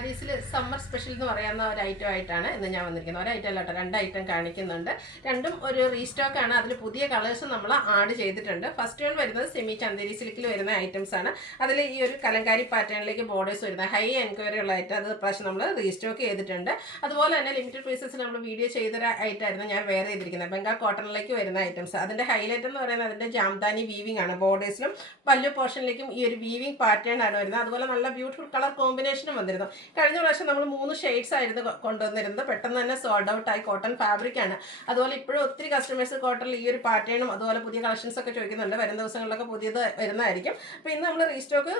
സാരീസിൽ summer special എന്ന് പറയുന്ന ഒരു ഐറ്റം ആയിട്ടാണ് ഇന്ന് ഞാൻ വന്നിരിക്കുന്നത്. ഒരു ഐറ്റം അല്ല കേട്ടോ, 2 ഐറ്റം കാണിക്കുന്നുണ്ട്. രണ്ടും ഒരു റീസ്റ്റോക്ക് ആണ്. അതിൽ പുതിയ കളേഴ്സ് നമ്മൾ ആഡ് ചെയ്തിട്ടുണ്ട്. ഫസ്റ്റ് വൺ വരുന്നത് സെമി ചന്ദേരി സിൽക്കിൽ വരുന്ന ഐറ്റംസ് ആണ്. അതിൽ ഈ ഒരു കലങ്കാരി പാറ്റേണിലേക്ക് ബോർഡേഴ്സ് വരുന്ന ഹൈ എൻക്വയറി ഉള്ള ഐറ്റം, അത് പ്രാവശ്യം നമ്മൾ റീസ്റ്റോക്ക് ചെയ്തിട്ടുണ്ട്. അതുപോലെ തന്നെ ലിമിറ്റഡ് പീസസ് നമ്മൾ വീഡിയോ ചെയ്തൊരു ഐറ്റമായിരുന്നു ഞാൻ വേറെ ചെയ്തിരിക്കുന്നത്. ബംഗാൾ കോട്ടണിലേക്ക് വരുന്ന ഐറ്റംസ്. അതിൻ്റെ ഹൈലൈറ്റ് എന്ന് പറയുന്നത് അതിൻ്റെ ജാംദാനി വീവിംഗ് ആണ്. ബോർഡേഴ്സിലും പല്ലു പോർഷനിലേക്കും ഈ ഒരു വീവിംഗ് പാറ്റേൺ ആണ് വരുന്നത്. അതുപോലെ നല്ല ബ്യൂട്ടിഫുൾ കളർ കോമ്പിനേഷനും വന്നിരുന്നു. കഴിഞ്ഞ പ്രാവശ്യം നമ്മൾ 3 ഷെയ്ഡ്സ് ആയിരുന്നു കൊണ്ടുവന്നിരുന്നത്. പെട്ടെന്ന് തന്നെ സോൾഡ് ഔട്ട് ആയി. കോട്ടൺ ഫാബ്രിക് ആണ്. അതുപോലെ ഇപ്പോഴും ഒത്തിരി കസ്റ്റമേഴ്സ് കോട്ടണിൽ ഈ ഒരു പാറ്റേണും അതുപോലെ പുതിയ കളക്ഷൻസ് ഒക്കെ ചോദിക്കുന്നുണ്ട്. വരും ദിവസങ്ങളിലൊക്കെ പുതിയത് വരുന്നതായിരിക്കും. അപ്പോൾ ഇന്ന് നമ്മൾ റീസ്റ്റോക്ക്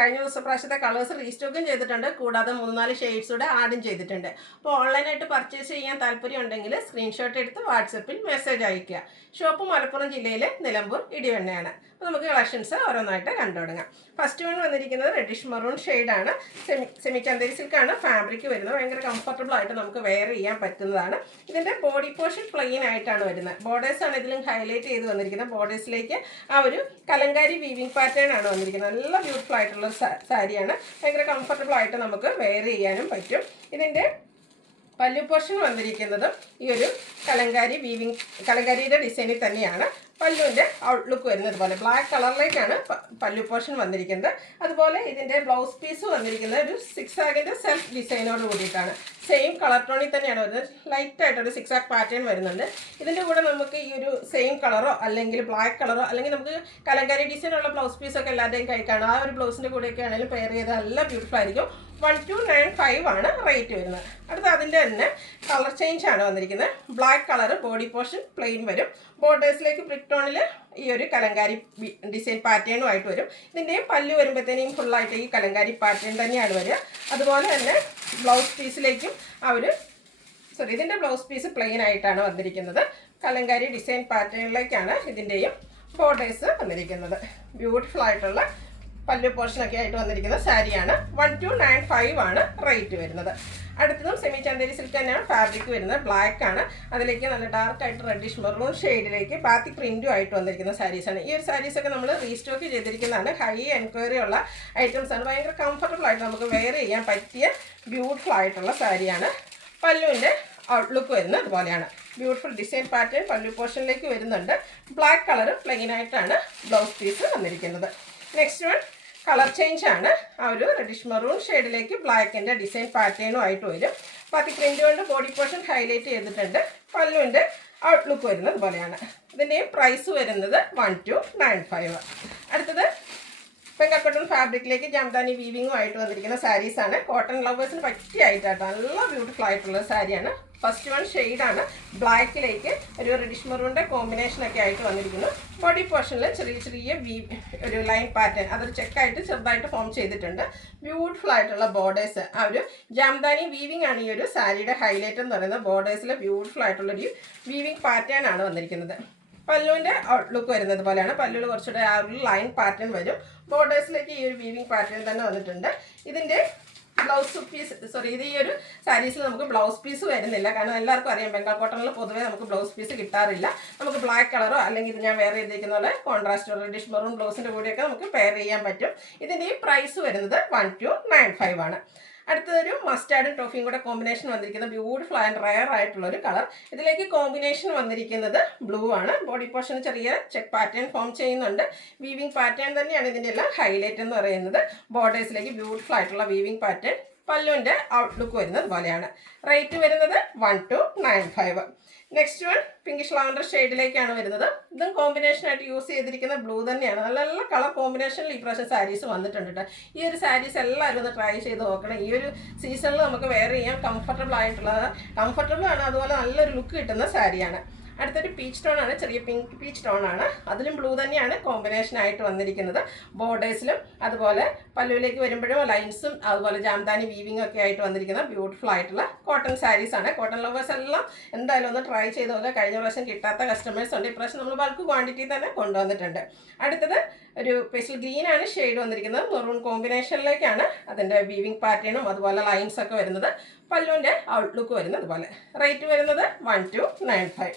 കഴിഞ്ഞ പ്രാവശ്യത്തെ കളേഴ്സ് റീസ്റ്റോക്കും ചെയ്തിട്ടുണ്ട്. കൂടാതെ 3-4 ഷെയ്ഡ്സ് കൂടെ ആഡും ചെയ്തിട്ടുണ്ട്. അപ്പോൾ ഓൺലൈനായിട്ട് പർച്ചേസ് ചെയ്യാൻ താല്പര്യം ഉണ്ടെങ്കിൽ സ്ക്രീൻഷോട്ട് എടുത്ത് വാട്സപ്പിൽ മെസ്സേജ് അയയ്ക്കുക. ഷോപ്പ് മലപ്പുറം ജില്ലയിലെ നിലമ്പൂർ ഇടിവണ്ണയാണ്. അപ്പോൾ നമുക്ക് കളക്ഷൻസ് ഓരോന്നായിട്ട് കണ്ടു തുടങ്ങാം. ഫസ്റ്റ് വൺ വന്നിരിക്കുന്നത് റെഡിഷ് മറൂൺ ഷെയ്ഡാണ്. സെമി ചന്ദേരി സിൽക്കാണ് ഫാബ്രിക് വരുന്നത്. ഭയങ്കര കംഫർട്ടബിൾ ആയിട്ട് നമുക്ക് വെയർ ചെയ്യാൻ പറ്റുന്നതാണ്. ഇതിൻ്റെ ബോഡി പോർഷൻ പ്ലെയിൻ ആയിട്ടാണ് വരുന്നത്. ബോർഡേഴ്സാണ് ഇതിലും ഹൈലൈറ്റ് ചെയ്ത് വന്നിരിക്കുന്നത്. ബോർഡേഴ്സിലേക്ക് ആ ഒരു കലങ്കാരി വീവിംഗ് പാറ്റേൺ ആണ് വന്നിരിക്കുന്നത്. നല്ല ബ്യൂട്ടിഫുൾ ആയിട്ടുള്ള സാരിയാണ്. ഭയങ്കര കംഫർട്ടബിൾ ആയിട്ട് നമുക്ക് വെയർ ചെയ്യാനും പറ്റും. ഇതിൻ്റെ പല്ലു പോർഷൻ വന്നിരിക്കുന്നതും ഈ ഒരു കലങ്കാരിയുടെ ഡിസൈനിൽ തന്നെയാണ്. പല്ലുവിൻ്റെ ഔട്ട്ലുക്ക് വരുന്നത് പോലെ ബ്ലാക്ക് കളറിലേക്കാണ് പല്ലു പോർഷൻ വന്നിരിക്കുന്നത്. അതുപോലെ ഇതിൻ്റെ ബ്ലൗസ് പീസ് വന്നിരിക്കുന്നത് ഒരു 6 ആഗിൻ്റെ സെൽഫ് ഡിസൈനോട് കൂടിയിട്ടാണ്. സെയിം കളർ ടോണിൽ തന്നെയാണ് വരുന്നത്. ലൈറ്റായിട്ടൊരു 6 ആഗ് പാറ്റേൺ വരുന്നുണ്ട്. ഇതിൻ്റെ കൂടെ നമുക്ക് ഈ ഒരു സെയിം കളറോ അല്ലെങ്കിൽ ബ്ലാക്ക് കളറോ അല്ലെങ്കിൽ നമുക്ക് കലങ്കാരി ഡിസൈനുള്ള ബ്ലൗസ് പീസൊക്കെ എല്ലാവരുടെയും കൈ കാണും. ആ ഒരു ബ്ലൗസിൻ്റെ കൂടെയൊക്കെ ആണെങ്കിലും പെയർ ചെയ്ത് നല്ല ബ്യൂട്ടിഫുൾ ആയിരിക്കും. 1295 ആണ് റേറ്റ് വരുന്നത്. അടുത്ത അതിൻ്റെ തന്നെ കളർ ചേഞ്ച് ആണ് വന്നിരിക്കുന്നത്. Black colour body portion plain വരും. ബോർഡേഴ്സിലേക്ക് ബ്രിക്ക് ടോണിൽ ഈ ഒരു കലങ്കാരി ഡിസൈൻ പാറ്റേണുമായിട്ട് വരും. ഇതിൻ്റെയും പല്ല് വരുമ്പോഴത്തേനും ഫുള്ളായിട്ട് ഈ കലങ്കാരി പാറ്റേൺ തന്നെയാണ് വരിക. അതുപോലെ തന്നെ ബ്ലൗസ് പീസിലേക്കും ഇതിൻ്റെ ബ്ലൗസ് പീസ് പ്ലെയിൻ ആയിട്ടാണ് വന്നിരിക്കുന്നത്. കലങ്കാരി ഡിസൈൻ പാറ്റേണിലേക്കാണ് ഇതിൻ്റെയും ബോർഡേഴ്സ് വന്നിരിക്കുന്നത്. ബ്യൂട്ടിഫുൾ ആയിട്ടുള്ള പല്ലു പോർഷനൊക്കെ ആയിട്ട് വന്നിരിക്കുന്ന സാരിയാണ്. 1295 ആണ് റേറ്റ് വരുന്നത്. അടുത്തതും സെമി ചന്ദേരി സിൽക്ക് തന്നെയാണ് ഫാബ്രിക് വരുന്നത്. ബ്ലാക്ക് ആണ്. അതിലേക്ക് നല്ല ഡാർക്ക് ആയിട്ട് റെഡിഷ് മെറൂൺ ഷെയ്ഡിലേക്ക് ബാത്തിക് പ്രിൻറ്റും ആയിട്ട് വന്നിരിക്കുന്ന സാരീസാണ്. ഈ ഒരു സാരീസൊക്കെ നമ്മൾ റീസ്റ്റോക്ക് ചെയ്തിരിക്കുന്നതാണ്. ഹൈ എൻക്വയറി ഉള്ള ഐറ്റംസ് ആണ്. ഭയങ്കര കംഫർട്ടബിൾ ആയിട്ട് നമുക്ക് വെയർ ചെയ്യാൻ പറ്റിയ ബ്യൂട്ടിഫുൾ ആയിട്ടുള്ള സാരിയാണ്. പല്ലുവിൻ്റെ ഔട്ട്ലുക്ക് വരുന്നത് അതുപോലെയാണ്. ബ്യൂട്ടിഫുൾ ഡിസൈൻ പാറ്റേൺ പല്ലു പോർഷനിലേക്ക് വരുന്നുണ്ട്. ബ്ലാക്ക് കളർ പ്ലെയിൻ ആയിട്ടാണ് ബ്ലൗസ് പീസ് വന്നിരിക്കുന്നത്. നെക്സ്റ്റ് വൺ കളർ ചേഞ്ച് ആണ്. ആ ഒരു റെഡിഷ് മെറൂൺ ഷെയ്ഡിലേക്ക് ബ്ലാക്കിൻ്റെ ഡിസൈൻ പാറ്റേണും ആയിട്ട് വരും. ബാക്കി പ്രിൻ്റ് കൊണ്ട് ബോഡി പോർഷൻ ഹൈലൈറ്റ് ചെയ്തിട്ടുണ്ട്. പല്ലുവിൻ്റെ ഔട്ട്ലുക്ക് വരുന്നത് പോലെയാണ്. ഇതിൻ്റെയും പ്രൈസ് വരുന്നത് 1295. അടുത്തത് ബംഗാൾ കോട്ടൺ ഫാബ്രിക്കിലേക്ക് ജാംദാനി വീവിങ്ങും ആയിട്ട് വന്നിരിക്കുന്ന സാരീസാണ്. കോട്ടൺ ലവേഴ്സിന് പറ്റിയ ആയിട്ടാണ്. നല്ല ബ്യൂട്ടിഫുൾ ആയിട്ടുള്ള സാരിയാണ്. ഫസ്റ്റ് വൺ ഷെയ്ഡാണ്. ബ്ലാക്കിലേക്ക് ഒരു റെഡിഷ് മെറൂണിൻ്റെ കോമ്പിനേഷനൊക്കെ ആയിട്ട് വന്നിരിക്കുന്നു. ബോഡി പോർഷനിൽ ചെറിയ ഒരു ലൈൻ പാറ്റേൺ അതൊരു ചെക്കായിട്ട് ചെറുതായിട്ട് ഫോം ചെയ്തിട്ടുണ്ട്. ബ്യൂട്ടിഫുൾ ആയിട്ടുള്ള ബോർഡേഴ്സ്. ആ ഒരു ജാംദാനി വീവിംഗ് ആണ് ഈ ഒരു സാരിയുടെ ഹൈലൈറ്റ് എന്ന് പറയുന്നത്. ബോർഡേഴ്സിൽ ബ്യൂട്ടിഫുൾ ആയിട്ടുള്ളൊരു വീവിംഗ് പാറ്റേൺ ആണ് വന്നിരിക്കുന്നത്. പല്ലുവിൻ്റെ ഔട്ട്ലുക്ക് വരുന്നത് പോലെയാണ്. പല്ലുവിൽ കുറച്ചുകൂടെ ആ ഒരു ലൈൻ പാറ്റേൺ വരും. ബോർഡേഴ്സിലേക്ക് ഈ ഒരു വീവിംഗ് പാറ്റേൺ തന്നെ വന്നിട്ടുണ്ട്. ഇതിൻ്റെ ബ്ലൗസ് പീസ് ഇത് ഈ ഒരു സാരീസിൽ നമുക്ക് ബ്ലൗസ് പീസ് വരുന്നില്ല. കാരണം എല്ലാവർക്കും അറിയാം ബംഗാൾ കോട്ടണിൽ പൊതുവേ നമുക്ക് ബ്ലൗസ് പീസ് കിട്ടാറില്ല. നമുക്ക് ബ്ലാക്ക് കളറോ അല്ലെങ്കിൽ ഞാൻ വേറെ ചെയ്തിരിക്കുന്ന പോലെ കോൺട്രാസ്റ്റ് റെഡിഷ് മെറൂൺ ബ്ലൗസിൻ്റെ കൂടെയൊക്കെ നമുക്ക് പെയർ ചെയ്യാൻ പറ്റും. ഇതിൻ്റെ ഈ പ്രൈസ് വരുന്നത് 1295 ആണ്. അടുത്തതൊരു മസ്റ്റാർഡും ടോഫിയും കൂടെ കോമ്പിനേഷൻ വന്നിരിക്കുന്നത് ബ്യൂട്ടിഫുൾ ആൻഡ് റയർ ആയിട്ടുള്ളൊരു കളർ. ഇതിലേക്ക് കോമ്പിനേഷൻ വന്നിരിക്കുന്നത് ബ്ലൂ ആണ്. ബോഡി പോർഷൻ ചെറിയ ചെക്ക് പാറ്റേൺ ഫോം ചെയ്യുന്നുണ്ട്. വീവിംഗ് പാറ്റേൺ തന്നെയാണ് ഇതിൻ്റെ എല്ലാം ഹൈലൈറ്റ് എന്ന് പറയുന്നത്. ബോർഡേഴ്സിലേക്ക് ബ്യൂട്ടിഫുൾ ആയിട്ടുള്ള വീവിംഗ് പാറ്റേൺ. പല്ലുവിൻ്റെ ഔട്ട്ലുക്ക് വരുന്നത് പോലെയാണ്. റേറ്റ് വരുന്നത് 1295. നെക്സ്റ്റ് വൺ പിങ്കിഷ് ലാവൻഡർ ഷെയ്ഡിലേക്കാണ് വരുന്നത്. ഇതും കോമ്പിനേഷനായിട്ട് യൂസ് ചെയ്തിരിക്കുന്ന ബ്ലൂ തന്നെയാണ്. നല്ല നല്ല കളർ കോമ്പിനേഷനിൽ ഈ പ്രാവശ്യം സാരീസ് വന്നിട്ടുണ്ട് കേട്ടോ. ഈ ഒരു സാരീസ് എല്ലാവരും ഒന്ന് ട്രൈ ചെയ്ത് നോക്കണം. ഈ ഒരു സീസണിൽ നമുക്ക് വെയർ ചെയ്യാൻ കംഫർട്ടബിൾ ആണ്. അതുപോലെ നല്ലൊരു ലുക്ക് കിട്ടുന്ന സാരിയാണ്. അടുത്തൊരു പീച്ച് ടോൺ ആണ്. ചെറിയ പിങ്ക് പീച്ച് ടോൺ ആണ്. അതിലും ബ്ലൂ തന്നെയാണ് കോമ്പിനേഷൻ ആയിട്ട് വന്നിരിക്കുന്നത്. ബോർഡേഴ്സിലും അതുപോലെ പല്ലുവിലേക്ക് വരുമ്പോഴും ലൈൻസും അതുപോലെ ജാംദാനി വീവിംഗ് ഒക്കെ ആയിട്ട് വന്നിരിക്കുന്ന ബ്യൂട്ടിഫുൾ ആയിട്ടുള്ള കോട്ടൺ സാരീസ് ആണ്. കോട്ടൺ ലവേഴ്സ് എല്ലാം എന്തായാലും ഒന്ന് ട്രൈ ചെയ്ത് നോക്കുക. കഴിഞ്ഞ പ്രാവശ്യം കിട്ടാത്ത കസ്റ്റമേഴ്സ് ഉണ്ട്. ഇപ്രാവശ്യം നമ്മൾ ബൾക്ക് ക്വാണ്ടിറ്റി തന്നെ കൊണ്ടുവന്നിട്ടുണ്ട്. അടുത്തത് ഒരു പേസ്റ്റൽ ഗ്രീൻ ആണ് ഷെയ്ഡ് വന്നിരിക്കുന്നത്. മെറൂൺ കോമ്പിനേഷനിലേക്കാണ് അതിൻ്റെ വീവിംഗ് പാറ്റേണും അതുപോലെ ലൈൻസ് ഒക്കെ വരുന്നത്. പല്ലുവിൻ്റെ ഔട്ട്ലുക്ക് വരുന്നത് പോലെ. റേറ്റ് വരുന്നത് 1295.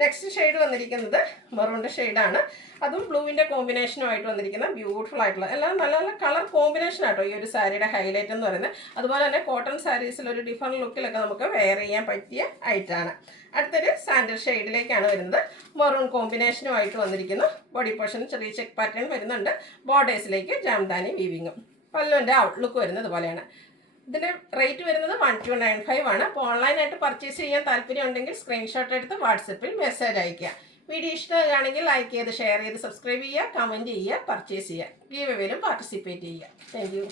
നെക്സ്റ്റ് ഷെയ്ഡ് വന്നിരിക്കുന്നത് മെറൂണിൻ്റെ ഷെയ്ഡാണ്. അതും ബ്ലൂവിൻ്റെ കോമ്പിനേഷനുമായിട്ട് വന്നിരിക്കുന്ന ബ്യൂട്ടിഫുൾ ആയിട്ടുള്ള എല്ലാം നല്ല നല്ല കളർ കോമ്പിനേഷൻ ആട്ടോ ഈ ഒരു സാരിയുടെ ഹൈലൈറ്റ് എന്ന് പറയുന്നത്. അതുപോലെ തന്നെ കോട്ടൺ സാരീസിൽ ഒരു ഡിഫറെൻറ്റ് ലുക്കിലൊക്കെ നമുക്ക് വെയർ ചെയ്യാൻ പറ്റിയ ഐറ്റാണ്. അടുത്തൊരു സാൻഡൽ ഷെയ്ഡിലേക്കാണ് വരുന്നത്. മെറൂൺ കോമ്പിനേഷനുമായിട്ട് വന്നിരിക്കുന്നു. ബോഡി പോർഷൻ ചെറിയ ചെക്ക് പാറ്റേൺ വരുന്നുണ്ട്. ബോർഡേഴ്സിലേക്ക് ജാംദാനി വീവിങ്ങും. പല്ലുവിൻ്റെ ഔട്ട്ലുക്ക് വരുന്നത് പോലെയാണ്. ഇതിൻ്റെ റേറ്റ് വരുന്നത് 1295 ആണ്. അപ്പോൾ ഓൺലൈനായിട്ട് പർച്ചേസ് ചെയ്യാൻ താല്പര്യം ഉണ്ടെങ്കിൽ സ്ക്രീൻഷോട്ട് എടുത്ത് വാട്സപ്പിൽ മെസ്സേജ് അയയ്ക്കുക. വീഡിയോ ഇഷ്ടമാണെങ്കിൽ ലൈക്ക് ചെയ്ത് ഷെയർ ചെയ്ത് സബ്സ്ക്രൈബ് ചെയ്യുക, കമൻറ്റ് ചെയ്യുക, പർച്ചേസ് ചെയ്യുക, ഗീവ് എവേയിലും പാർട്ടിസിപ്പേറ്റ് ചെയ്യുക. Thank you.